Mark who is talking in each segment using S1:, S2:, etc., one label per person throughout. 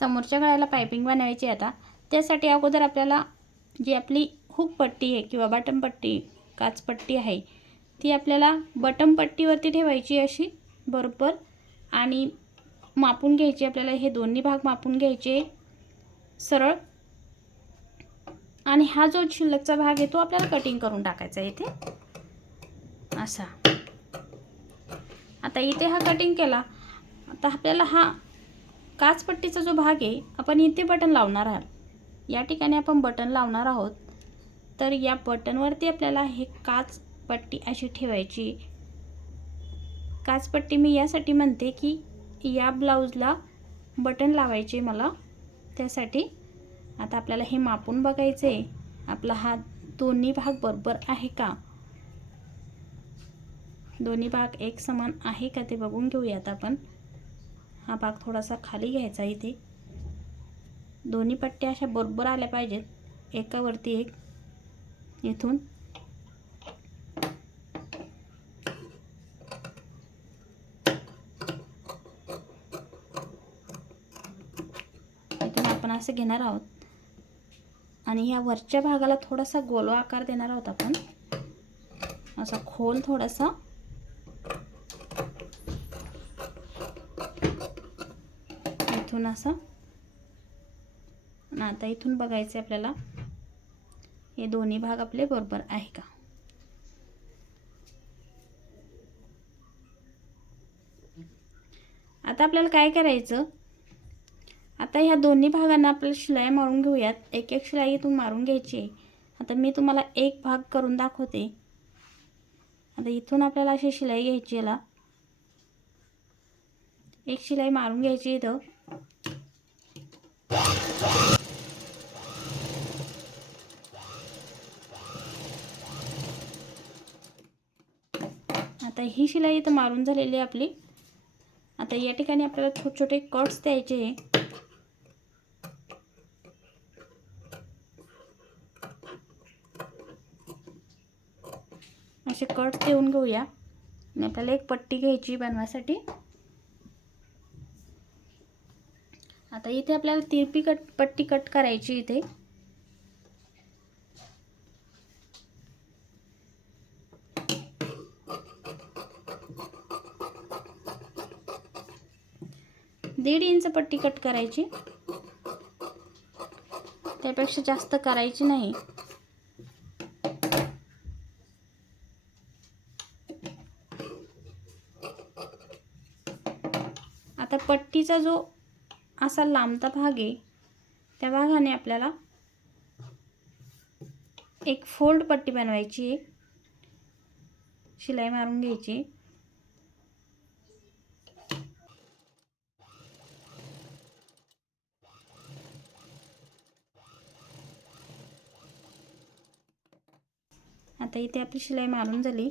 S1: समोरच्या गळ्याला पायपिंग बनवायची आहे आता. त्यासाठी अगोदर आपल्याला जी आपली हुक पट्टी आहे किंवा बटमपट्टी काचपट्टी आहे ती आपल्याला बटम पट्टीवरती ठेवायची अशी बरोबर. आणि मापून घ्यायची आपल्याला हे दोन्ही भाग मापून घ्यायचे सरळ. आणि हा जो शिल्लकचा भाग आहे तो आपल्याला कटिंग करून टाकायचा आहे इथे. असा. आता इथे हा कटिंग केला. आता आपल्याला हा काचपट्टीचा जो भाग आहे आपण इथे बटन लावणार आहात. या ठिकाणी आपण बटन लावणार आहोत. तर या बटनवरती आपल्याला हे काच पट्टी अशी ठेवायची. काचपट्टी मी यासाठी म्हणते की या ब्लाऊजला बटन लावायचे मला. त्यासाठी आता आपल्याला हे मापून बघायचं आहे आपला हा दोन्ही भाग बरोबर आहे का? दोन्ही भाग एक समान आहे का ते बघून घेऊयात आपण. हा भाग थोडासा खाली घ्यायचा इथे. दोन्ही पट्ट्या अशा बरोबर आल्या पाहिजेत. एकावरती एक इथून. इथून आपण असं घेणार आहोत. आणि ह्या वरच्या भागाला थोडासा गोलो आकार देणार आहोत आपण. असा खोल थोडासा इथून असा. आणि आता इथून बघायचं आपल्याला. हे दोन्ही भाग आपले बरोबर आहे का? आता आपल्याला काय करायचं? आता ह्या दोन्ही भागांना आपल्याला शिलाई मारून घेऊयात. एक एक शिलाई इथून मारून घ्यायची आहे. आता मी तुम्हाला एक भाग करून दाखवते. आता इथून आपल्याला अशी शिलाई घ्यायची याला. एक शिलाई मारून घ्यायची इथं. आता ही शिलाई इथं मारून झालेली आहे आपली. आता या ठिकाणी आपल्याला छोटे छोटे कट्स द्यायचे आहे. असे कट्स देऊन घेऊया. आणि आपल्याला एक पट्टी घ्यायची बनवासाठी आता इथे आपल्याला तिरपी कट पट्टी कट करायची इथे. दीड इंच पट्टी कट करायची. त्यापेक्षा जास्त करायची नाही. आता पट्टीचा जो असा लांबता भाग आहे. त्या भागाने आपल्याला एक फोल्ड पट्टी बनवायची आहे. शिलाई मारून घ्यायची आता इथे आपली शिलाई मारून झाली.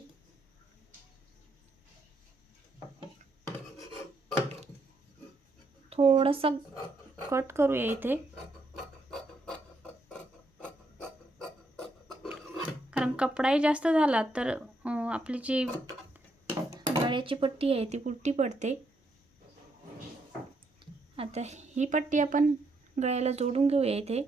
S1: थोडासा कट करूया इथे. कारण कपडाही जास्त झाला तर आपली जी गळ्याची पट्टी आहे ती उलटी पडते. आता ही पट्टी आपण गळ्याला जोडून घेऊया इथे.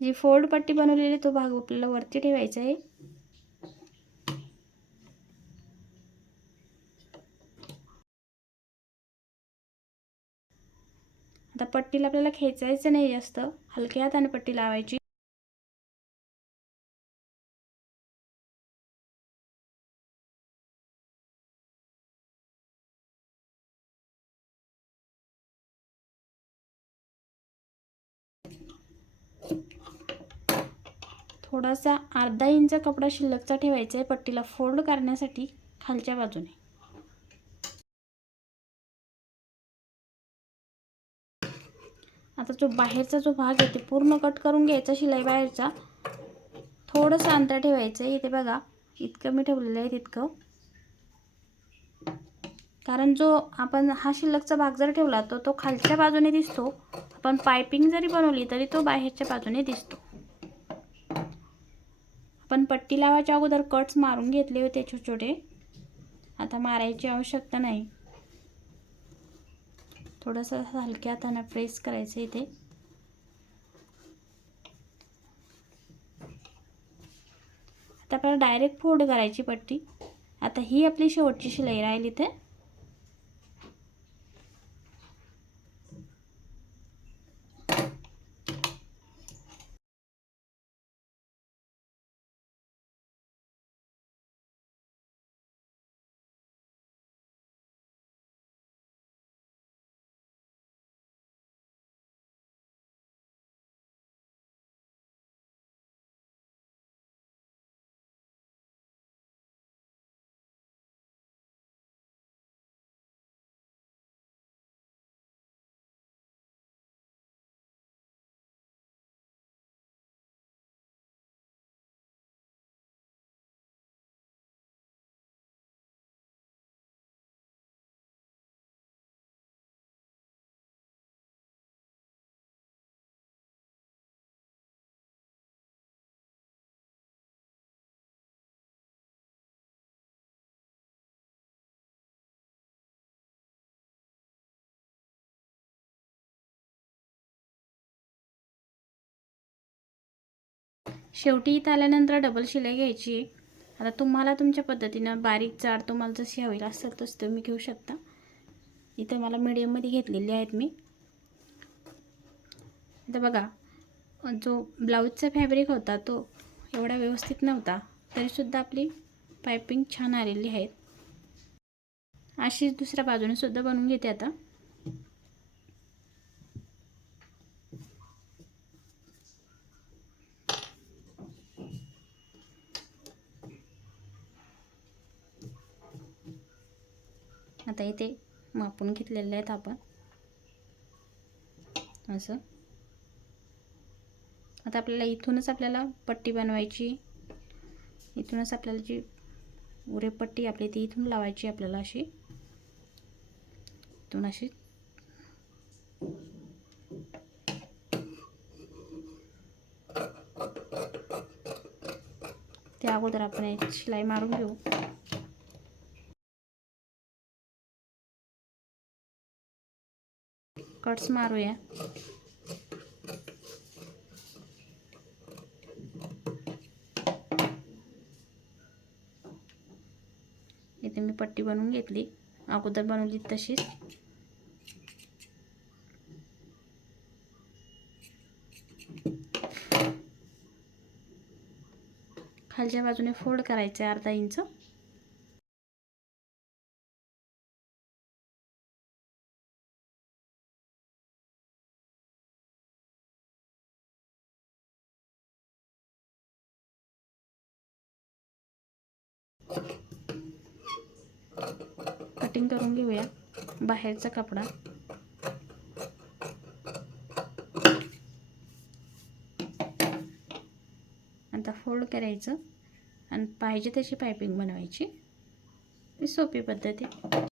S1: जी फोल्ड पट्टी बनवलेली तो भाग आपल्याला वरती ठेवायचा आहे. आता पट्टीला आपल्याला खेचायचं नाही जास्त. हलक्या हाताने पट्टी लावायची. थोडासा अर्धा इंच कपडा शिल्लकचा ठेवायचा आहे पट्टीला. फोल्ड करण्यासाठी खालच्या बाजूने. आता जो बाहेरचा जो भाग आहे ते पूर्ण कट करून घ्यायचा शिलाई बाहेरचा. थोडंसं अंतर ठेवायचं आहे. इथे बघा इतकं मी ठेवलेलं आहे तितकं. कारण जो आपण हा शिल्लकचा भाग जर ठेवला तर तो खालच्या बाजूने दिसतो. आपण पायपिंग जरी बनवली तरी तो बाहेरच्या बाजूने दिसतो. आपण पट्टी लावायच्या अगोदर कट्स मारून घेतले होते छोटे छोटे. आता मारायची आवश्यकता नाही. थोडंसं असं हलक्या हाताने प्रेस करायचं इथे. आता आपल्याला डायरेक्ट फोल्ड करायची पट्टी. आता ही आपली शेवटची शिलाई राहील इथे. शेवटी इथं आल्यानंतर डबल शिलाई घ्यायची आहे. आता तुम्हाला तुमच्या पद्धतीनं बारीक जाड तुम्हाला जशी हवी असेल तसं तुम्ही घेऊ शकता. इथं मला मीडियममध्ये घेतलेली आहेत मी. आता बघा जो ब्लाऊजचा फॅब्रिक होता तो एवढा व्यवस्थित नव्हता. तरीसुद्धा आपली पायपिंग छान आलेली आहेत. अशीच दुसऱ्या बाजूने सुद्धा बनवून घेते आता. आता इथे मापून घेतलेले आहेत आपण. असं. आता आपल्याला इथूनच आपल्याला पट्टी बनवायची. इथूनच आपल्याला जी उरे पट्टी आपली ती इथून लावायची आपल्याला अशी. इथून अशी. त्या अगोदर आपण शिलाई मारून घेऊ. कट्स मारूया. इथे मी पट्टी बनवून घेतली. अगोदर बनवली तशीच. खालच्या बाजूने फोल्ड करायचे अर्धा इंच. कटिंग करून घेऊया. बाहेरचा कपडा. आता फोल्ड करायचं. आणि पाहिजे तशी पायपिंग बनवायची. ही सोपी पद्धत आहे.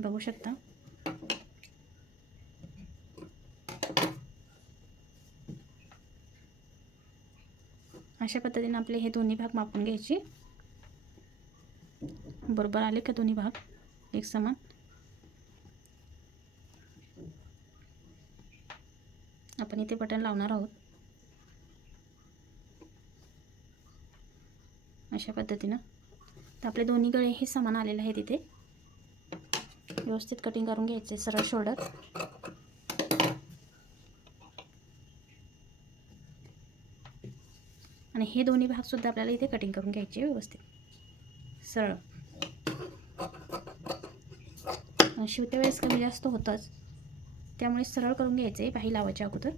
S1: बघू शकता. अशा पद्धतीने आपले हे दोन्ही भाग मापून घ्यायचे. बरोबर आले का दोन्ही भाग? एक समान. आपण इथे बटन लावणार आहोत. अशा पद्धतीनं. तर आपले दोन्ही गळे हे समान आलेले आहेत इथे. व्यवस्थित कटिंग करून घ्यायचे सरळ शोल्डर आणि हे दोन्ही भाग सुद्धा आपल्याला इथे कटिंग करून घ्यायचे व्यवस्थित. सरळ. शिवत्या वेळेस कमी जास्त होतंच. त्यामुळे सरळ करून घ्यायचे बाही लावायच्या अगोदर.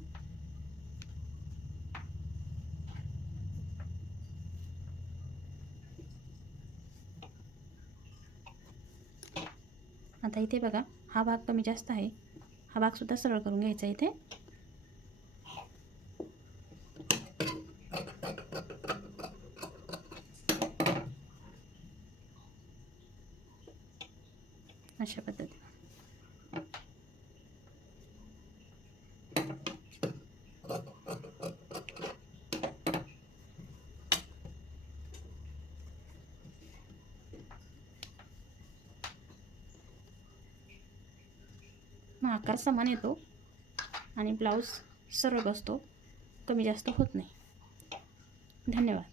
S1: आता इथे बघा हा भाग कमी जास्त आहे. हा भागसुद्धा सरळ करून घ्यायचा इथे अशा पद्धतीने मग आकार समान येतो आणि ब्लाऊज सरळ बसतो. कमी जास्त होत नाही. धन्यवाद.